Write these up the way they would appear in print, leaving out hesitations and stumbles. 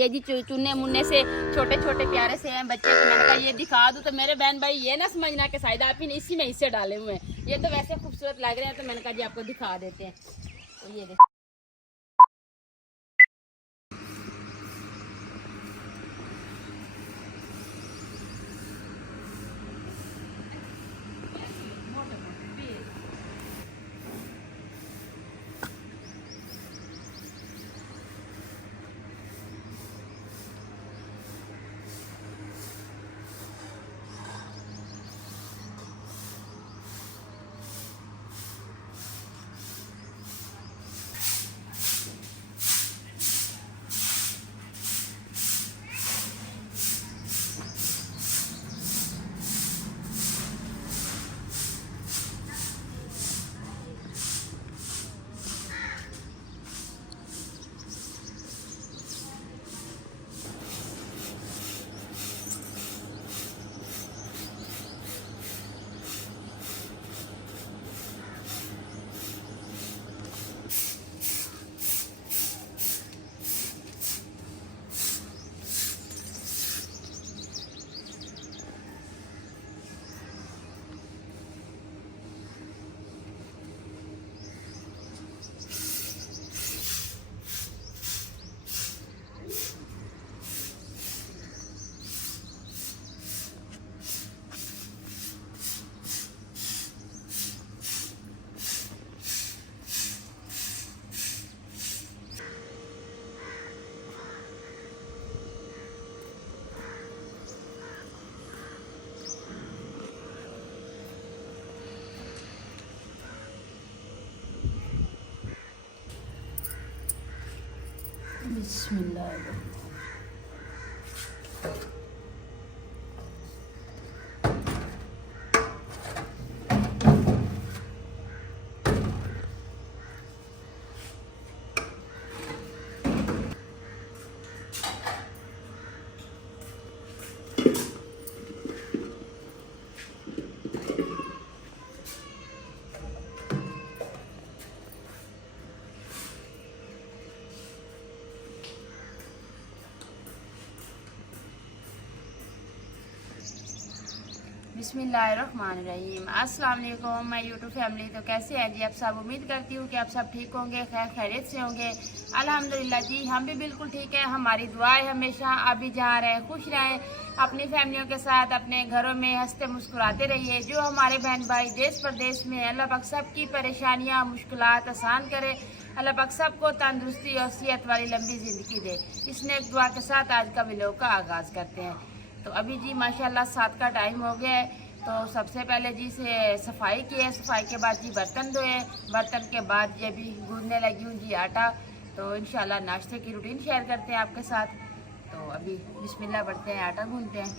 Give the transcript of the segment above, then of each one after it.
ये जी चुन्ने मुन्ने से छोटे छोटे प्यारे से हैं बच्चे, तो मैंने कहा ये दिखा दूं। तो मेरे बहन भाई ये ना समझना कि शायद आप ही ने इसी में हिस्से डाले हुए हैं, ये तो वैसे खूबसूरत लग रहे हैं, तो मैंने कहा जी आपको दिखा देते हैं। तो ये देखो बिस्मिल्लाह। बिस्मिल्लाहिर्रहमानिर्रहीम। अस्सलाम वालेकुम माय यूट्यूब फैमिली। तो कैसे हैं जी आप सब? उम्मीद करती हूँ कि आप सब ठीक होंगे, खैर खैरियत से होंगे। अल्हम्दुलिल्लाह जी हम भी बिल्कुल ठीक है। हमारी दुआ है हमेशा आप भी जहाँ रहें खुश रहें, अपनी फैमिलियों के साथ अपने घरों में हंसते मुस्कुराते रहिए। जो हमारे बहन भाई देश प्रदेश में, अल्लाह पाक सब की परेशानियाँ मुश्किलात आसान करे। अल्लाह पाक सबको तंदुरुस्ती और सेहत वाली लंबी ज़िंदगी दे। इसने एक दुआ के साथ आज का व्लॉग का आगाज़ करते हैं। तो अभी जी माशाल्लाह 7 का टाइम हो गया है। तो सबसे पहले जी से सफाई की है, सफाई के बाद जी बर्तन धोए, बर्तन के बाद जी अभी गूंदने लगी हूँ जी आटा। तो इंशाल्लाह नाश्ते की रूटीन शेयर करते हैं आपके साथ। तो अभी बिस्मिल्लाह पढ़ते हैं, आटा गूंदते हैं।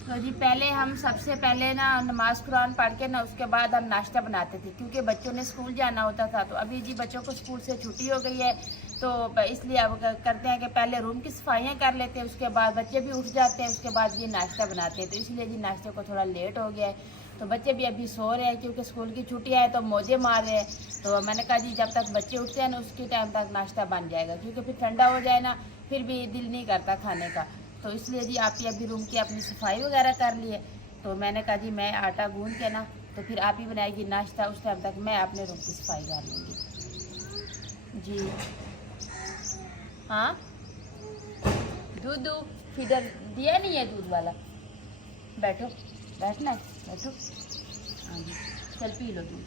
तो जी पहले हम सबसे पहले ना नमाज कुरान पढ़ के ना उसके बाद हम नाश्ता बनाते थे, क्योंकि बच्चों ने स्कूल जाना होता था। तो अभी जी बच्चों को स्कूल से छुट्टी हो गई है, तो इसलिए अब करते हैं कि पहले रूम की सफाइयाँ कर लेते हैं, उसके बाद बच्चे भी उठ जाते हैं, उसके बाद ये नाश्ता बनाते हैं। तो इसलिए जी नाश्ते को थोड़ा लेट हो गया है। तो बच्चे भी अभी सो रहे हैं, क्योंकि स्कूल की छुट्टियाँ हैं तो मौजे मार रहे हैं। तो मैंने कहा जी जब तक बच्चे उठते हैं ना उसके टाइम तक नाश्ता बन जाएगा, क्योंकि फिर ठंडा हो जाए ना फिर भी दिल नहीं करता खाने का। तो इसलिए जी आप ही अभी रूम की अपनी सफाई वगैरह कर लिए। तो मैंने कहा जी मैं आटा गूंद के ना तो फिर आप ही बनाएगी नाश्ता, उस टाइम तक मैं अपने रूम की सफाई कर लूँगी जी। हाँ दूध फीडर दिया नहीं है दूध वाला। बैठो, बैठना है, बैठो। हाँ जी चल पी लो दूध।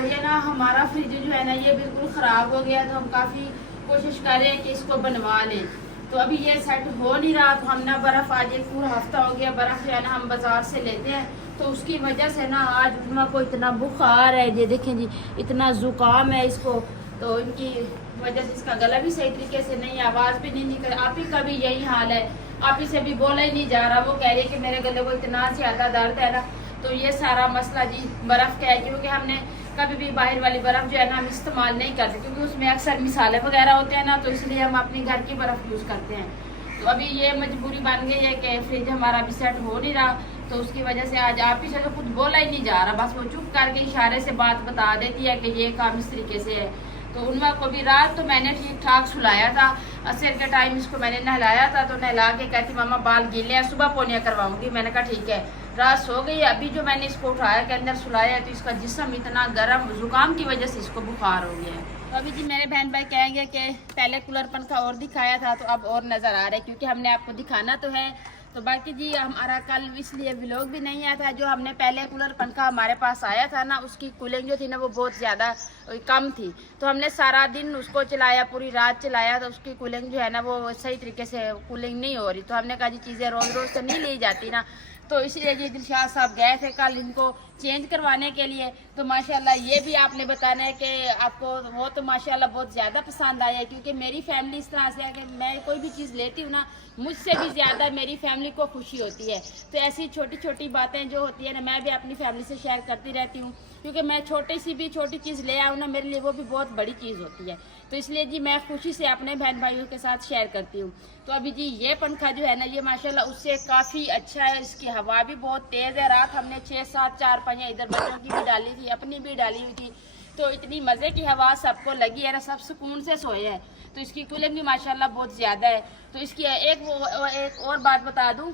ये ना हमारा फ्रिज जो है ना ये बिल्कुल ख़राब हो गया, तो हम काफ़ी कोशिश कर रहे हैं कि इसको बनवा लें। तो अभी ये सेट हो नहीं रहा, तो हम ना बर्फ़ आज एक पूरा हफ्ता हो गया, बर्फ़ जो है ना हम बाज़ार से लेते हैं, तो उसकी वजह से ना आज उनमा को इतना बुखार है, ये देखें जी इतना ज़ुकाम है इसको, तो इनकी वजह से इसका गला भी सही तरीके से नहीं, आवाज़ भी नहीं निकल। आप ही का भी यही हाल है, आप ही से भी बोला ही नहीं जा रहा, वो कह रही है कि मेरे गले को इतना ज़्यादा दर्द है ना। तो ये सारा मसला जी बर्फ़ का है, क्योंकि हमने कभी भी बाहर वाली बर्फ़ जो है ना हम इस्तेमाल नहीं करते, क्योंकि उसमें अक्सर मिसाले वगैरह होते हैं ना, तो इसलिए हम अपनी घर की बर्फ़ यूज़ करते हैं। तो अभी ये मजबूरी बन गई है कि फ्रिज हमारा अभी सेट हो नहीं रहा, तो उसकी वजह से आज आप ही से तो कुछ बोला ही नहीं जा रहा, बस वो चुप करके इशारे से बात बता देती है कि ये काम इस तरीके से है। तो उनमें को भी रात तो मैंने ठीक ठाक सुलाया था, असर के टाइम इसको मैंने नहलाया था, तो नहला के कहती मामा बाल गीले हैं, सुबह पोनिया करवाऊंगी। मैंने कहा ठीक है, रात सो गई। अभी जो मैंने इसको उठाया के अंदर सुलाया है, तो इसका जिस्म इतना गर्म, जुकाम की वजह से इसको बुखार हो गया है। तो अभी जी मेरे बहन भाई कहेंगे कि पहले कूलर पंखा और दिखाया था तो अब और नज़र आ रहा है, क्योंकि हमने आपको दिखाना तो है। तो बाकी जी हमारा कल इसलिए व्लॉग भी नहीं आया था, जो हमने पहले कूलर पंखा हमारे पास आया था ना, उसकी कूलिंग जो थी ना वो बहुत ज़्यादा कम थी, तो हमने सारा दिन उसको चलाया, पूरी रात चलाया, तो उसकी कूलिंग जो है ना वो सही तरीके से कूलिंग नहीं हो रही। तो हमने कहा जी चीज़ें रोज़ रोज़ तो नहीं ली जाती ना, तो इसलिए जी दिलशाद साहब गए थे कल इनको चेंज करवाने के लिए। तो माशाल्लाह ये भी आपने बताना है कि आपको वो तो माशाल्लाह बहुत ज़्यादा पसंद आया है, क्योंकि मेरी फैमिली इस तरह से है कि मैं कोई भी चीज़ लेती हूँ ना, मुझसे भी ज़्यादा मेरी फैमिली को खुशी होती है। तो ऐसी छोटी छोटी बातें जो होती है ना, मैं भी अपनी फैमिली से शेयर करती रहती हूँ, क्योंकि मैं छोटी सी भी छोटी चीज़ ले आऊँ ना, मेरे लिए वो भी बहुत बड़ी चीज़ होती है। तो इसलिए जी मैं खुशी से अपने बहन भाइयों के साथ शेयर करती हूँ। तो अभी जी ये पंखा जो है ना ये माशाल्लाह उससे काफ़ी अच्छा है, इसकी हवा भी बहुत तेज़ है। रात हमने 6-7 चारपाइयाँ इधर बच्चों की भी डाली थी, अपनी भी डाली हुई थी, तो इतनी मज़े की हवा सबको लगी है ना, सब सुकून से सोए हैं। तो इसकी कूलिंग भी माशाल्लाह बहुत ज़्यादा है। तो इसकी एक और बात बता दूँ,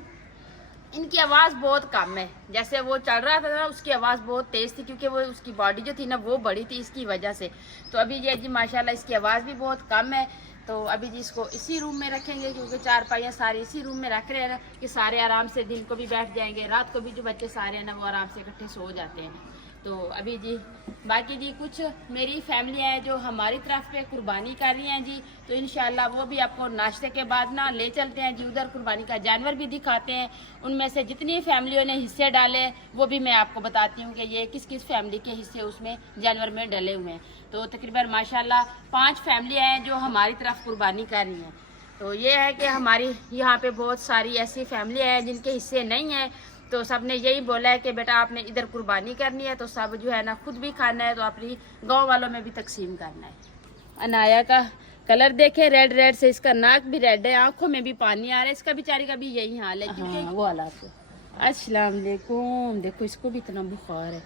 इनकी आवाज़ बहुत कम है। जैसे वो चल रहा था ना उसकी आवाज़ बहुत तेज़ थी, क्योंकि वो उसकी बॉडी जो थी ना वो बड़ी थी इसकी वजह से। तो अभी ये जी माशाल्लाह इसकी आवाज़ भी बहुत कम है। तो अभी जी इसको इसी रूम में रखेंगे, क्योंकि चारपाइयाँ सारी इसी रूम में रख रहे हैं ना, कि सारे आराम से दिन को भी बैठ जाएंगे, रात को भी जो बच्चे सारे हैं ना वो आराम से इकट्ठे सो जाते हैं। तो अभी जी बाकी जी कुछ मेरी फैमिली है जो हमारी तरफ पे कुर्बानी कर रही हैं जी, तो इंशाल्लाह वो भी आपको नाश्ते के बाद ना ले चलते हैं जी, उधर कुर्बानी का जानवर भी दिखाते हैं। उनमें से जितनी फैमिलियों ने हिस्से डाले वो भी मैं आपको बताती हूँ कि ये किस किस फैमिली के हिस्से उसमें जानवर में डले हुए हैं। तो तकरीबन माशाल्लाह 5 फैमिलियाँ हैं जो हमारी तरफ कुर्बानी कर रही हैं। तो ये है कि हमारी यहाँ पे बहुत सारी ऐसी फैमिलियाँ हैं जिनके हिस्से नहीं हैं, तो सब ने यही बोला है कि बेटा आपने इधर कुर्बानी करनी है, तो सब जो है ना खुद भी खाना है, तो अपनी गांव वालों में भी तकसीम करना है। अनाया का कलर देखे, रेड रेड से इसका नाक भी रेड है, आंखों में भी पानी आ रहा है, इसका बेचारी का भी यही हाल है। हाँ, वो हालात है। अस्सलाम वालेकुम, देखो इसको भी इतना बुखार है।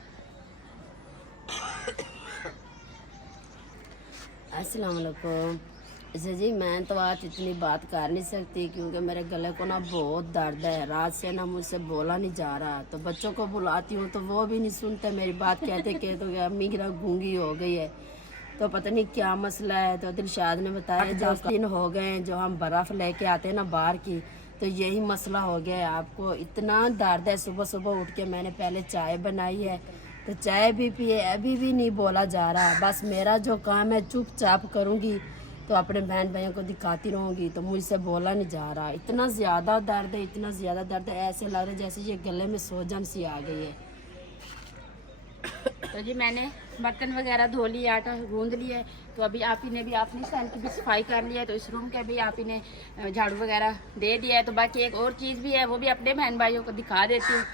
अस्सलाम वालेकुम। अच्छा जी मैं तो आज इतनी बात कर नहीं सकती, क्योंकि मेरे गले को ना बहुत दर्द है, रात से ना मुझसे बोला नहीं जा रहा। तो बच्चों को बुलाती हूँ तो वो भी नहीं सुनते मेरी बात, कहते तो अम्मी गिरा गूंगी हो गई है, तो पता नहीं क्या मसला है। तो दिलशाद ने बताया जो दिन हो गए हैं जो हम बर्फ़ लेके आते हैं ना बाहर की, तो यही मसला हो गया है। आपको इतना दर्द है, सुबह सुबह उठ के मैंने पहले चाय बनाई है, तो चाय भी पिए, अभी भी नहीं बोला जा रहा। बस मेरा जो काम है चुपचाप करूँगी, तो अपने बहन भाइयों को दिखाती रहूँगी, तो मुझसे बोला नहीं जा रहा। इतना ज़्यादा दर्द है, इतना ज़्यादा दर्द है, ऐसे लग रहा है जैसे ये गले में सोजन सी आ गई है। तो जी मैंने बर्तन वगैरह धो लिए, आटा गूंद लिया है, तो अभी आप ही ने भी अपनी स्टैंड की भी सफाई कर लिया है, तो इस रूम के भी आप ही ने झाड़ू वगैरह दे दिया है। तो बाकी एक और चीज़ भी है, वो भी अपने बहन भाइयों को दिखा देती हूँ।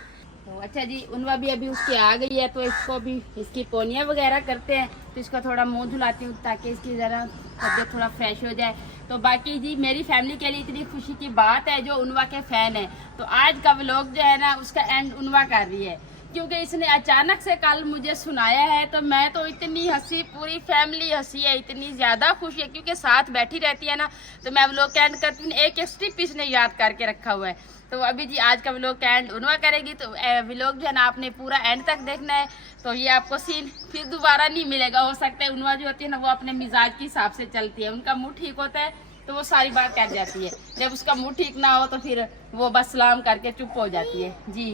तो अच्छा जी उनवा भी अभी उसकी आ गई है, तो इसको भी इसकी पोनियाँ वगैरह करते हैं, तो इसका थोड़ा मुंह धुलाती हूँ ताकि इसकी ज़रा तबीयत थोड़ा फ्रेश हो जाए। तो बाकी जी मेरी फैमिली के लिए इतनी खुशी की बात है जो उनवा के फ़ैन है, तो आज का व्लॉग जो है ना उसका एंड उनवा कर रही है, क्योंकि इसने अचानक से कल मुझे सुनाया है। तो मैं तो इतनी हंसी, पूरी फैमिली हंसी है, इतनी ज़्यादा खुशी है, क्योंकि साथ बैठी रहती है ना, तो मैं व्लॉग का एंड करती हूँ, एक एक स्टिप इसने याद करके रखा हुआ है। तो अभी जी आज का व्लॉग का एंड उनवा करेगी, तो व्लॉग जो है ना आपने पूरा एंड तक देखना है, तो ये आपको सीन फिर दोबारा नहीं मिलेगा। हो सकता है उनवा जो होती है ना वो अपने मिजाज के हिसाब से चलती है, उनका मूड ठीक होता है तो वो सारी बात कर जाती है, जब उसका मूड ठीक ना हो तो फिर वो बस सलाम करके चुप हो जाती है। जी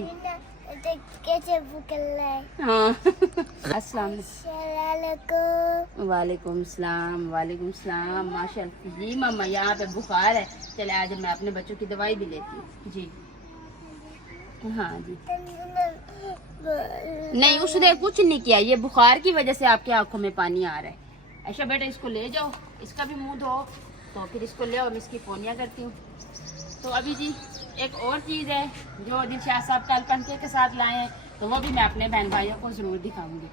कैसे भूख लगे? हाँ अस्सलाम वालेकुम। वालेकुम सलाम। वालेकुम सलाम। माशाल्लाह जी मम्मा यहाँ पे बुखार है। चले आज मैं अपने बच्चों की दवाई भी लेती हूँ जी। हाँ जी नहीं उसने कुछ नहीं किया, ये बुखार की वजह से आपके आंखों में पानी आ रहा है। ऐसा बेटा इसको ले जाओ, इसका भी मुंह धो, तो फिर इसको ले आओ, मैं इसकी फोनिया करती हूँ। तो अभी जी एक और चीज़ है जो दिलशाद साहब कल पंखे के साथ लाए हैं, तो वो भी मैं अपने बहन भाइयों को ज़रूर दिखाऊंगी।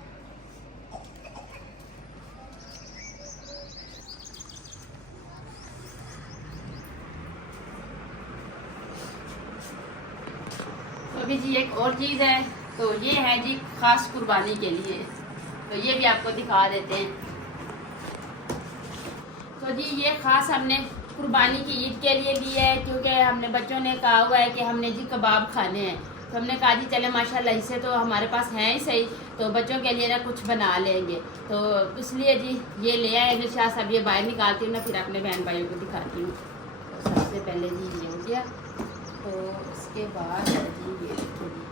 तो अभी जी एक और चीज़ है, तो ये है जी खास कुर्बानी के लिए, तो ये भी आपको दिखा देते हैं। तो जी ये खास हमने कुर्बानी की ईद के लिए ली है, क्योंकि हमने बच्चों ने कहा हुआ है कि हमने जी कबाब खाने हैं, तो हमने कहा जी चले माशाल्लाह इससे तो हमारे पास हैं ही सही, तो बच्चों के लिए ना कुछ बना लेंगे, तो इसलिए जी ये ले आए। दिलशाद साहब ये बाहर निकालती हूँ ना, फिर अपने बहन भाइयों को दिखाती हूँ। तो सबसे पहले जी ये हो गया, तो इसके बाद जी ये देखो जी,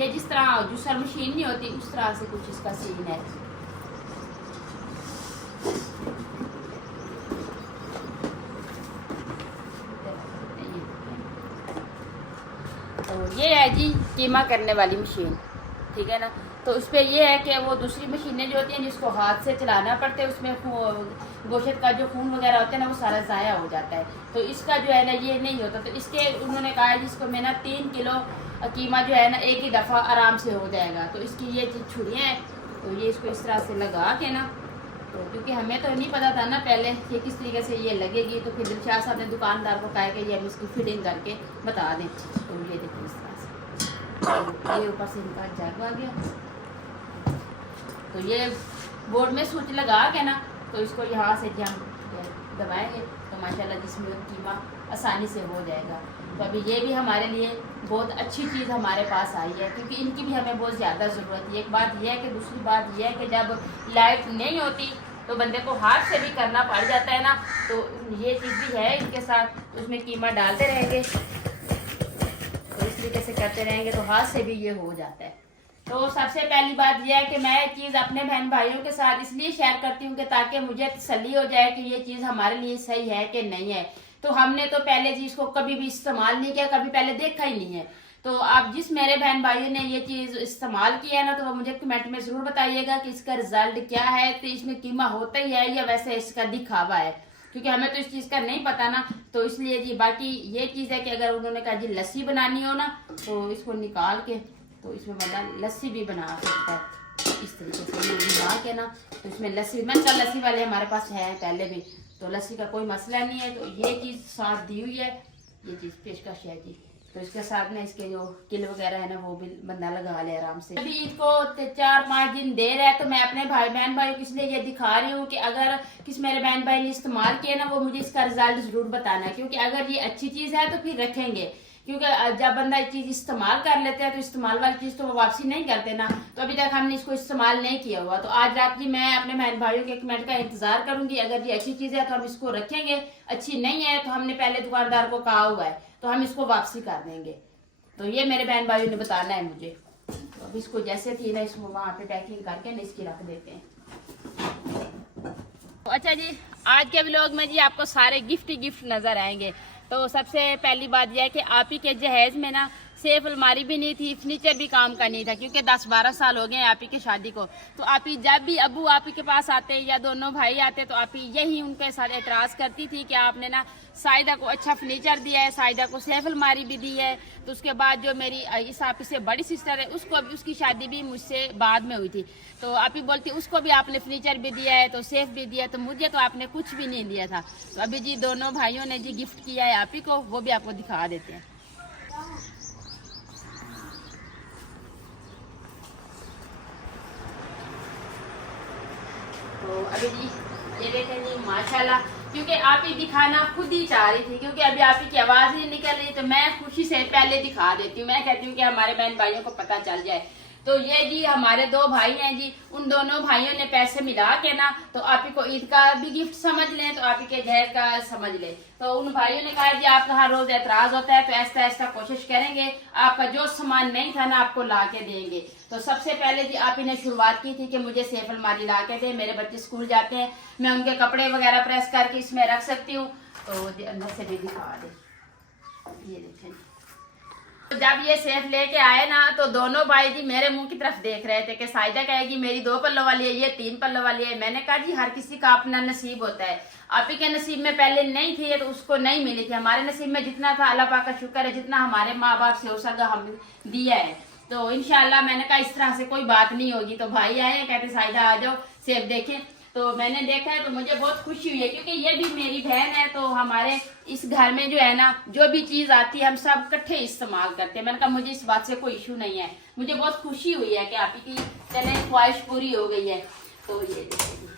ये जिस तरह जूसर मशीन नहीं होती उस तरह से कुछ इसका सीन है। तो ये है जी कीमा करने वाली मशीन, ठीक है ना। तो उस पर यह है कि वो दूसरी मशीनें जो होती हैं जिसको हाथ से चलाना पड़ता है, उसमें गोश्त का जो खून वगैरह होता है ना वो सारा ज़ाया हो जाता है। तो इसका जो है ना ये नहीं होता, तो इसके उन्होंने कहा है जिसको मैं ना 3 किलो कीमा जो है ना एक ही दफ़ा आराम से हो जाएगा। तो इसकी ये चीज़ छुरियाँ हैं, तो ये इसको इस तरह से लगा के ना, तो क्योंकि हमें तो नहीं पता था ना पहले कि किस तरीके से ये लगेगी, तो फिर दिलशाद साहब ने दुकानदार को कहा कि ये हम इसकी फिटिंग करके बता दें। तो ये देखिए इस तरह से, तो ये ऊपर से इनका जग आ गया, तो ये बोर्ड में स्विच लगा के ना, तो इसको यहाँ से हम दबाएंगे तो माशाल्लाह जिसमें कीमा आसानी से हो जाएगा। तो अभी ये भी हमारे लिए बहुत अच्छी चीज़ हमारे पास आई है, क्योंकि इनकी भी हमें बहुत ज़्यादा ज़रूरत है। एक बात यह है कि दूसरी बात यह है कि जब लाइट नहीं होती तो बंदे को हाथ से भी करना पड़ जाता है ना, तो ये चीज़ भी है इनके साथ। उसमें कीमा डालते रहेंगे, तो इस तरीके से करते रहेंगे तो हाथ से भी ये हो जाता है। तो सबसे पहली बात यह है कि मैं ये चीज़ अपने बहन भाइयों के साथ इसलिए शेयर करती हूँ कि ताकि मुझे तसल्ली हो जाए कि ये चीज़ हमारे लिए सही है कि नहीं है। तो हमने तो पहले चीज़ को कभी भी इस्तेमाल नहीं किया, कभी पहले देखा ही नहीं है। तो आप जिस मेरे बहन भाइयों ने ये चीज़ इस्तेमाल किया है ना, तो वो मुझे कमेंट में ज़रूर बताइएगा कि इसका रिजल्ट क्या है, तो इसमें कीमा होता ही है या वैसे इसका दिखावा है, क्योंकि हमें तो इस चीज़ का नहीं पता ना। तो इसलिए जी बाकी ये चीज़ है कि अगर उन्होंने कहा जी लस्सी बनानी हो ना, तो इसको निकाल के तो इसमें बंदा लस्सी भी बना सकता है इस तरीके से बना के ना। तो इसमें लस्सी माशाल्लाह लस्सी वाले हमारे पास है पहले भी, तो लस्सी का कोई मसला नहीं है। तो ये चीज़ साथ दी हुई है, ये चीज़ पेशकश है जी। तो इसके साथ में इसके जो किल वगैरह है ना वो भी बंदा लगा ले आराम से। अभी इसको 4-5 दिन देर है, तो मैं अपने बहन भाई को इसलिए ये दिखा रही हूँ कि अगर किस मेरे बहन भाई ने इस्तेमाल किया ना, वो मुझे इसका रिजल्ट जरूर बताना है, क्योंकि अगर ये अच्छी चीज़ है तो फिर रखेंगे, क्योंकि जब बंदा चीज़ इस्तेमाल कर लेते हैं तो इस्तेमाल वाली चीज़ तो वो वापसी नहीं करते ना। तो अभी तक हमने इसको इस्तेमाल नहीं किया हुआ, तो आज रात की मैं अपने बहन भाइयों के कमेंट का इंतजार करूंगी। अगर ये अच्छी चीज़ है तो हम इसको रखेंगे, अच्छी नहीं है तो हमने पहले दुकानदार को कहा हुआ है तो हम इसको वापसी कर देंगे। तो ये मेरे बहन भाइयों ने बताना है मुझे। तो अब इसको जैसे थी ना इसको वहाँ पे पैकिंग करके ना इसकी रख देते हैं। अच्छा जी, आज के व्लॉग में जी आपको सारे गिफ्ट ही गिफ्ट नजर आएंगे। तो सबसे पहली बात यह है कि आप ही के जहेज में ना सेफ अलमारी भी नहीं थी, फर्नीचर भी काम का नहीं था, क्योंकि 10-12 साल हो गए आप ही की शादी को। तो आप ही जब भी अबू आप ही के पास आते या दोनों भाई आते तो आप ही यही उनके साथ एतराज़ करती थी कि आपने ना साइदा को अच्छा फर्नीचर दिया है, साइदा को सेफ अलमारी भी दी है। तो उसके बाद जो मेरी इस आप से बड़ी सिस्टर है उसको भी, उसकी शादी भी मुझसे बाद में हुई थी, तो आप ही बोलती उसको भी आपने फर्नीचर भी दिया है, तो सेफ भी दिया है, तो मुझे तो आपने कुछ भी नहीं दिया था। तो अभी जी दोनों भाइयों ने जी गिफ्ट किया है आप ही को, वो भी आपको दिखा देते हैं। तो अभी जी ये देखें जी माशाल्लाह, क्योंकि आप ही दिखाना खुद ही चाह रही थी, क्योंकि अभी आप ही की आवाज़ नहीं निकल रही, तो मैं खुशी से पहले दिखा देती हूँ। मैं कहती हूँ कि हमारे बहन भाइयों को पता चल जाए। तो ये जी हमारे 2 भाई हैं जी, उन दोनों भाइयों ने पैसे मिला के ना तो आप ही को ईद का भी गिफ्ट समझ लें, तो आप ही के जहर का समझ लें। तो उन भाइयों ने कहा जी आपका हर रोज एतराज होता है, तो ऐसा ऐसा कोशिश करेंगे, आपका जो सामान नहीं था ना आपको ला के देंगे। तो सबसे पहले जी आप ही ने शुरुआत की थी कि मुझे सेफ अलमारी ला के दे, मेरे बच्चे स्कूल जाते हैं, मैं उनके कपड़े वगैरह प्रेस करके इसमें रख सकती हूँ। तो अंदर से भी दिखा दे, ये देखें। तो जब ये सेफ लेके आए ना तो दोनों भाई जी मेरे मुंह की तरफ देख रहे थे कि साइदा कहेगी मेरी 2 पल्लों वाली है, ये 3 पल्लों वाली है। मैंने कहा जी हर किसी का अपना नसीब होता है, आप ही के नसीब में पहले नहीं थी तो उसको नहीं मिली थी, हमारे नसीब में जितना था अल्लाह पाक का शुक्र है, जितना हमारे माँ बाप से हो सका हम दिया है। तो इंशाल्लाह मैंने कहा इस तरह से कोई बात नहीं होगी। तो भाई आए कहते साइदा आ जाओ सेफ देखें। तो मैंने देखा है तो मुझे बहुत खुशी हुई है, क्योंकि ये भी मेरी बहन है। तो हमारे इस घर में जो है ना जो भी चीज आती है हम सब इकट्ठे इस्तेमाल करते हैं। मैंने कहा मुझे इस बात से कोई इशू नहीं है, मुझे बहुत खुशी हुई है कि आप ही की चले ख्वाहिश पूरी हो गई है। तो ये देखिए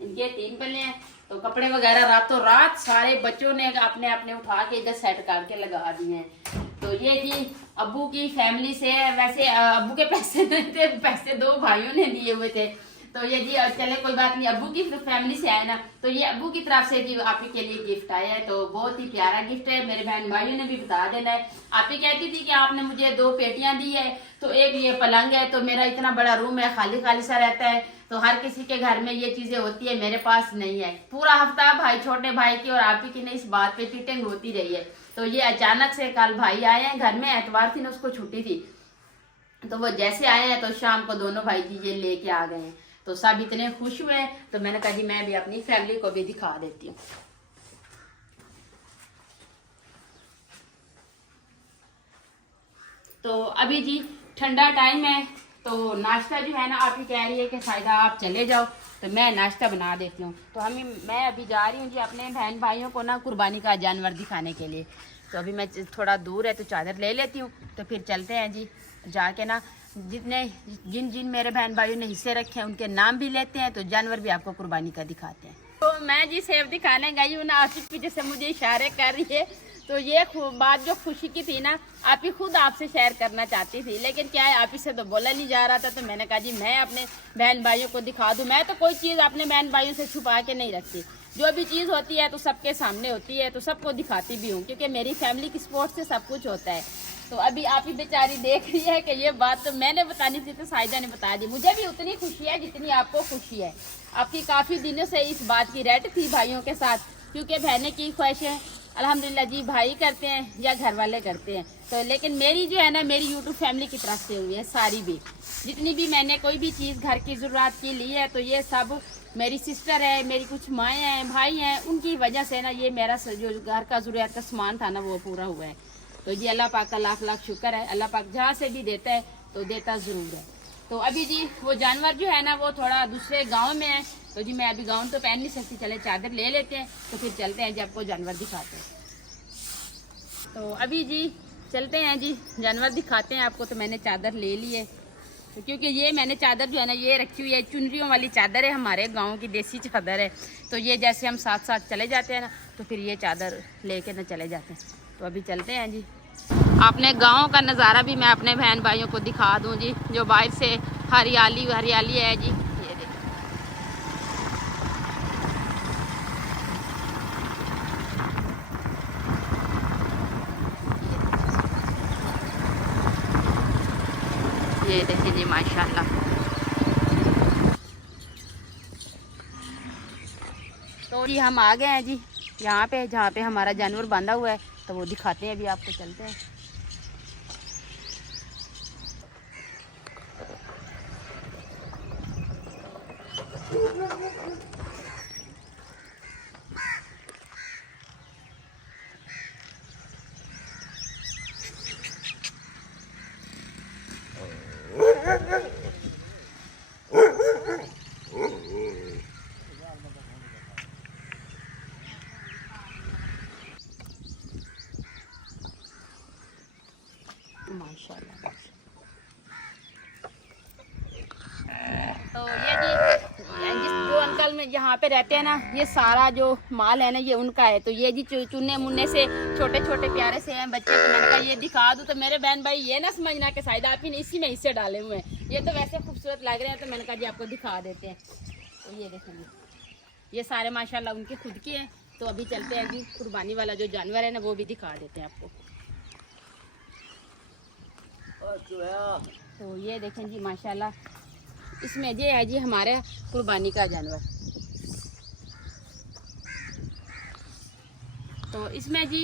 इनके 3 पल्ले हैं। तो कपड़े वगैरह रातों रात सारे बच्चों ने अपने अपने उठा के इधर सेट करके लगा दिए हैं। तो ये जी अब्बू की फैमिली से, वैसे अब्बू के पैसे नहीं थे, पैसे 2 भाइयों ने दिए हुए थे। तो ये जी चले कोई बात नहीं, अब्बू की फैमिली से आए ना, तो ये अब्बू की तरफ से जी आप ही के लिए गिफ्ट आया है। तो बहुत ही प्यारा गिफ्ट है, मेरे बहन भाइयों ने भी बता देना है। आप ही कहती थी कि आपने मुझे 2 पेटियां दी है, तो एक ये पलंग है, तो मेरा इतना बड़ा रूम है खाली खाली सा रहता है, तो हर किसी के घर में ये चीजें होती है, मेरे पास नहीं है। पूरा हफ्ता भाई छोटे भाई की और आप ही की ने इस बात पे टिटिंग होती रही है। तो ये अचानक से कल भाई आए हैं घर में, एतवार थी ना उसको छुट्टी थी, तो वो जैसे आए हैं तो शाम को दोनों भाई जी ये लेके आ गए हैं। तो सब इतने खुश हुए, तो मैंने कहा जी मैं भी अपनी फैमिली को भी दिखा देती हूँ। तो अभी जी ठंडा टाइम है, तो नाश्ता जो है ना आप ही कह रही है कि साइदा आप चले जाओ, तो मैं नाश्ता बना देती हूँ। तो मैं अभी जा रही हूँ जी अपने बहन भाइयों को ना कुर्बानी का जानवर दिखाने के लिए। तो अभी मैं थोड़ा दूर है तो चादर ले लेती हूँ, तो फिर चलते हैं जी जाके ना जिन जिन मेरे बहन भाइयों ने हिस्से रखे हैं उनके नाम भी लेते हैं, तो जानवर भी आपको कुर्बानी का दिखाते हैं। तो मैं जी सेब दिखाने गई हूँ ना, आसिफ की जैसे मुझे इशारे कर रही है। तो ये बात जो खुशी की थी ना आप ही खुद आपसे शेयर करना चाहती थी, लेकिन क्या है आप ही से तो बोला नहीं जा रहा था। तो मैंने कहा जी मैं अपने बहन भाइयों को दिखा दूं। मैं तो कोई चीज़ अपने बहन भाइयों से छुपा के नहीं रखती, जो भी चीज़ होती है तो सबके सामने होती है, तो सबको दिखाती भी हूँ, क्योंकि मेरी फैमिली की सपोर्ट से सब कुछ होता है। तो अभी आप ही बेचारी देख रही है कि ये बात तो मैंने बतानी थी तो साइदा ने बता दी। मुझे भी उतनी खुशी है जितनी आपको खुशी है। आपकी काफ़ी दिनों से इस बात की रट थी भाइयों के साथ, क्योंकि बहनें की ख्वाहिश है अल्हम्दुलिल्लाह जी भाई करते हैं या घर वाले करते हैं। तो लेकिन मेरी जो है ना मेरी यूट्यूब फैमिली की तरफ से हुई है सारी भी, जितनी भी मैंने कोई भी चीज़ घर की ज़रूरत की ली है, तो ये सब मेरी सिस्टर है, मेरी कुछ माएँ हैं, भाई हैं, उनकी वजह से ना ये मेरा जो घर का ज़रूरत का सामान था ना वो पूरा हुआ है। तो जी अल्लाह पाक का लाख लाख शुक्र है, अल्लाह पाक जहाँ से भी देता है तो देता ज़रूर है। तो अभी जी वो जानवर जो है ना वो थोड़ा दूसरे गांव में है, तो जी मैं अभी गाउन तो पहन नहीं सकती, चले चादर ले लेते हैं तो फिर चलते हैं जी आपको जानवर दिखाते हैं। तो अभी जी चलते हैं जी जानवर दिखाते हैं आपको। तो मैंने चादर ले ली है, तो क्योंकि ये मैंने चादर जो है ना ये रखी हुई है, चुनरियों वाली चादर है, हमारे गाँव की देसी चादर है। तो ये जैसे हम साथ साथ चले जाते हैं ना तो फिर ये चादर लेके ना चले जाते हैं। तो अभी चलते हैं जी, अपने गांव का नज़ारा भी मैं अपने बहन भाइयों को दिखा दूं जी, जो बाहर से हरियाली हरियाली है जी। ये देखिए ये देखिए जी माशाल्लाह। तो जी हम आ गए हैं जी यहाँ पे जहाँ पे हमारा जानवर बांधा हुआ है, तो वो दिखाते हैं अभी आपको, चलते हैं। माशाल्लाह। तो ये जी जो अंकल अंकल में यहाँ पे रहते हैं ना, ये सारा जो माल है ना ये उनका है। तो ये जी चुन्ने मुन्ने से छोटे छोटे प्यारे से हैं बच्चे, तो मैंने कहा ये दिखा दूँ। तो मेरे बहन भाई ये ना समझना कि शायद आप ही ने इसी में हिस्से डाले हुए हैं, ये तो वैसे खूबसूरत लग रहे हैं, तो मैंने कहा जी आपको दिखा देते हैं। तो ये देखेंगे, ये सारे माशाल्लाह उनके खुद के हैं। तो अभी चलते हैं जी, कुर्बानी वाला जो जानवर है ना वो भी दिखा देते हैं आपको। तो ये देखें जी माशाल्लाह, इसमें ये है जी हमारे कुर्बानी का जानवर। तो इसमें जी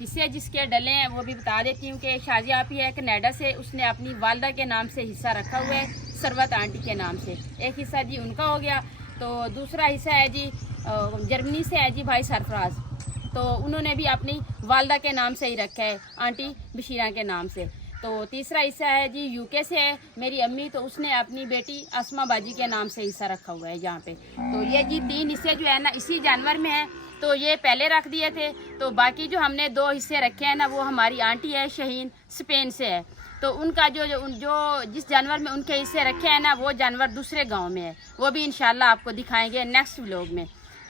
हिस्से जिसके डले हैं वो भी बता देती हूँ कि शाजिया आपी है कनाडा से, उसने अपनी वालदा के नाम से हिस्सा रखा हुआ है, सरवत आंटी के नाम से। एक हिस्सा जी उनका हो गया। तो दूसरा हिस्सा है जी जर्मनी से है जी भाई सरफराज, तो उन्होंने भी अपनी वालदा के नाम से ही रखा है, आंटी बशीरा के नाम से। तो तीसरा हिस्सा है जी यूके से है मेरी अम्मी, तो उसने अपनी बेटी आसमा बाजी के नाम से हिस्सा रखा हुआ है यहाँ पे। तो ये जी 3 हिस्से जो है ना इसी जानवर में है, तो ये पहले रख दिए थे। तो बाकी जो हमने 2 हिस्से रखे हैं ना वो हमारी आंटी है शहीन, स्पेन से है। तो उनका जो जिस जानवर में उनके हिस्से रखे हैं ना वो जानवर दूसरे गाँव में है, वो भी इंशाल्लाह आपको दिखाएंगे नेक्स्ट व्लॉग में।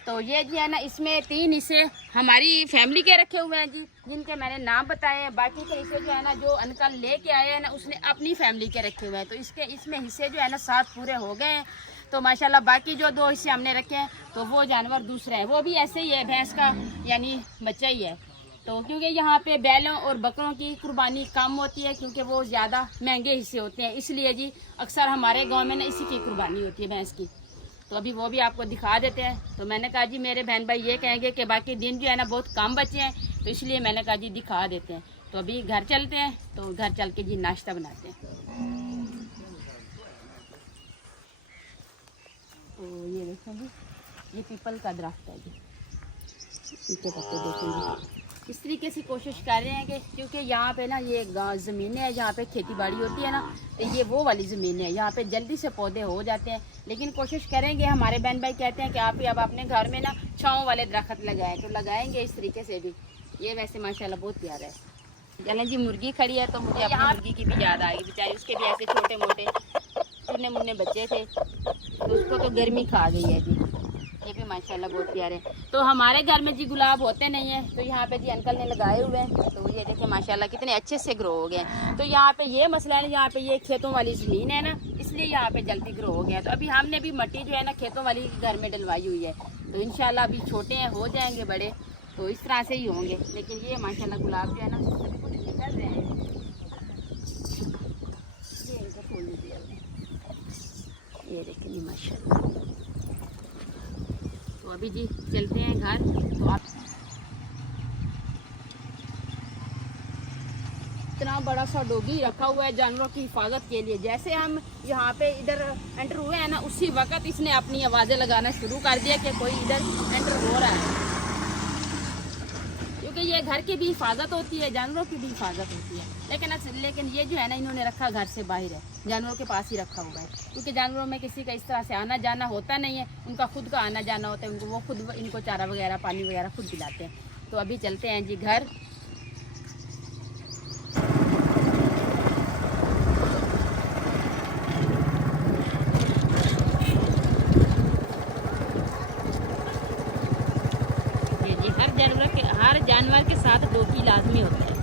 तो ये जी है ना इसमें 3 हिस्से हमारी फैमिली के रखे हुए हैं जी, जिनके मैंने नाम बताए हैं। बाकी के हिस्से जो है ना जो अंकल लेके आए हैं ना उसने अपनी फैमिली के रखे हुए हैं। तो इसमें हिस्से जो है ना 7 पूरे हो गए हैं। तो माशाल्लाह बाकी जो 2 हिस्से हमने रखे हैं तो वो जानवर दूसरा है, वो भी ऐसे ही है, भैंस का यानी बच्चा ही है। तो क्योंकि यहाँ पे बैलों और बकरों की कुर्बानी कम होती है, क्योंकि वो ज़्यादा महंगे हिस्से होते हैं, इसलिए जी अक्सर हमारे गाँव में ना इसी की कुर्बानी होती है, भैंस की। तो अभी वो भी आपको दिखा देते हैं। तो मैंने कहा जी मेरे बहन भाई ये कहेंगे कि बाकी दिन जो है ना बहुत कम बचे हैं, तो इसलिए मैंने कहा जी दिखा देते हैं। तो अभी घर चलते हैं, तो घर चल के जी नाश्ता बनाते हैं। तो ये देखो जी, ये पीपल का दरख्त है जी, इनके पत्ते देखेंगे। इस तरीके से कोशिश कर रहे हैं कि क्योंकि यहाँ पे ना ये ज़मीनें हैं जहाँ पे खेती बाड़ी होती है ना, तो ये वो वाली ज़मीनें हैं, यहाँ पे जल्दी से पौधे हो जाते हैं। लेकिन कोशिश करेंगे, हमारे बहन भाई कहते हैं कि आप ही अब अपने घर में ना छाँव वाले दरख्त लगाएं, तो लगाएंगे इस तरीके से भी। ये वैसे माशाल्लाह बहुत प्यारा है। चलें जी, मुर्गी खड़ी है तो मुझे अपनी मुर्गी की भी याद आ गई, बेचारी उसके भी ऐसे छोटे मोटे चुने मुन्ने बच्चे थे, तो उसको तो गर्मी खा गई है जी। ये भी माशाल्लाह बहुत प्यारे। तो हमारे घर में जी गुलाब होते नहीं है, तो यहाँ पे जी अंकल ने लगाए हुए हैं। तो ये देखें माशाल्लाह कितने अच्छे से ग्रो हो गए हैं। तो यहाँ पे ये मसला है, यहाँ पे ये खेतों वाली ज़मीन है ना, इसलिए यहाँ पे जल्दी ग्रो हो गया। तो अभी हमने भी मट्टी जो है ना खेतों वाली घर में डलवाई हुई है, तो इंशाल्लाह अभी छोटे हैं, हो जाएंगे बड़े, तो इस तरह से ही होंगे। लेकिन ये माशाल्लाह गुलाब जो है ना सभी कुछ निकल रहे हैं। ये इनको फूल नहीं दिया, ये देखें माशाल्लाह। तो अभी जी चलते हैं घर। तो आप इतना बड़ा सा डोगी रखा हुआ है जानवरों की हिफाजत के लिए। जैसे हम यहाँ पे इधर एंटर हुए हैं ना, उसी वक्त इसने अपनी आवाज़ें लगाना शुरू कर दिया कि कोई इधर एंटर हो रहा है, क्योंकि ये घर की भी हिफाजत होती है, जानवरों की भी हिफाजत होती है। लेकिन ये जो है ना इन्होंने रखा घर से बाहर है, जानवरों के पास ही रखा हुआ है, क्योंकि जानवरों में किसी का इस तरह से आना जाना होता नहीं है, उनका खुद का आना जाना होता है, उनको वो खुद इनको चारा वगैरह पानी वगैरह खुद पिलाते हैं। तो अभी चलते हैं जी घर। ये जी हर जानवर के साथ डोगी लाजमी होता है।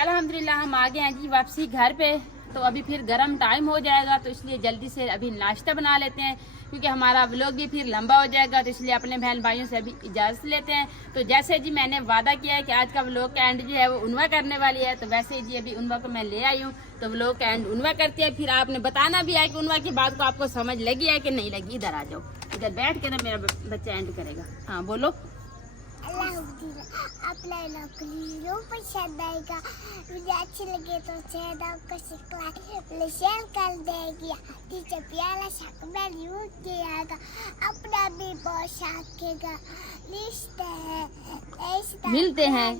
अल्हम्दुलिल्लाह हम आ गए हैं जी वापसी घर पे। तो अभी फिर गर्म टाइम हो जाएगा, तो इसलिए जल्दी से अभी नाश्ता बना लेते हैं, क्योंकि हमारा व्लॉग भी फिर लंबा हो जाएगा। तो इसलिए अपने बहन भाइयों से अभी इजाज़त लेते हैं। तो जैसे जी मैंने वादा किया है कि आज का व्लॉग का एंड जो है वो उनवा करने वाली है, तो वैसे ही जी अभी उनवा को मैं ले आई हूँ। तो व्लॉग का एंड उनवा करते हैं, फिर आपने बताना भी है कि उनवा की बात को आपको समझ लगी है कि नहीं लगी। इधर आ जाओ, इधर बैठ के ना मेरा बच्चा एंड करेगा। हाँ बोलो। आपल्याला पसंद आएगा, मुझे अच्छी लगे तो शेयर कर देगी। टीचर प्यारा सा कमेंट किएगा, अपना भी बहुत साथ मिलते हैं।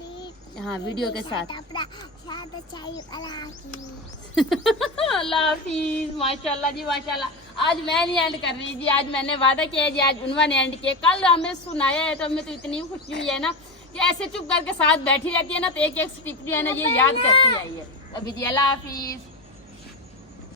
हाँ वीडियो के साथ। अपना साथ चाहिए अल्लाह हाफिज। माशाल्लाह जी माशाल्लाह। आज मैं नहीं एंड कर रही जी, आज मैंने वादा किया है जी, आज उन्होंने एंड किया। कल हमें सुनाया है तो हमें तो इतनी खुशी हुई है ना कि ऐसे चुप करके साथ बैठी रहती है ना, तो एक एक टिप्पणी है ना ये याद करती आई है। अभी जी अल्लाह हाफिज।